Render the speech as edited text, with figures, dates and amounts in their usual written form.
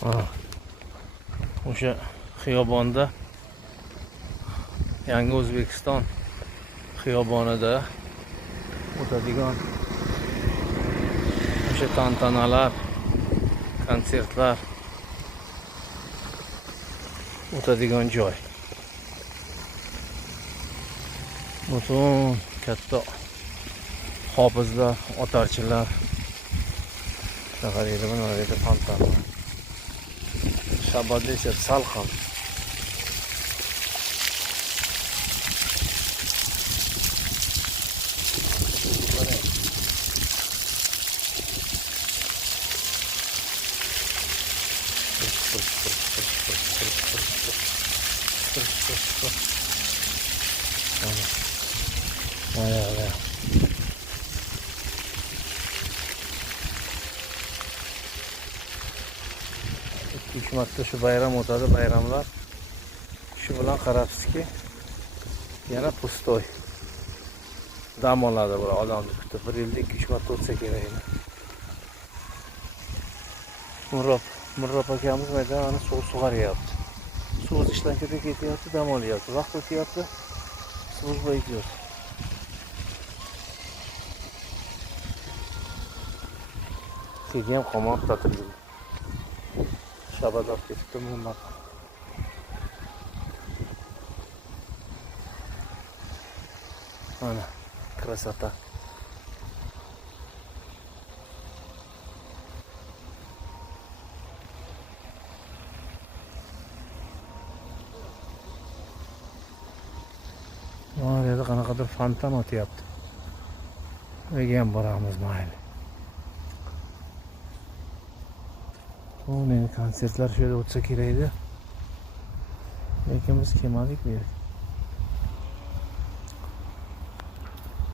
O'sha xiyobonda, Yangi O'zbekiston xiyobonida o'tadigan o'sha tantanalar, konsertlar o'tadigan joy. Butun katta hofizlar, otarchilar qaraydi, mana yerda tantana. Shabada esa salqin. Mana 2-3 marta shu bayram o'tadi, bayramlar. Shu bilan qarabsizki, yana pustoy. Dam oladi bular odamni kutib. 1 yilda 2-3 marta o'tsa kerak edi. Murrob akamiz maydonni suv sug'oryapti. Suv ishdan ketyapti, dam olyapti. Vaqt o'tyapti, служба идет. Keyin qomon tatildi. Shabada ketdi bundan. Mana krasota. Mana yerda qanaqadir fontan o'tyapti. Nega ham boramiz mayli. Uning konsertlar shu yerda o'tsa kerak edi. Lekin biz kelmadik bu yerga.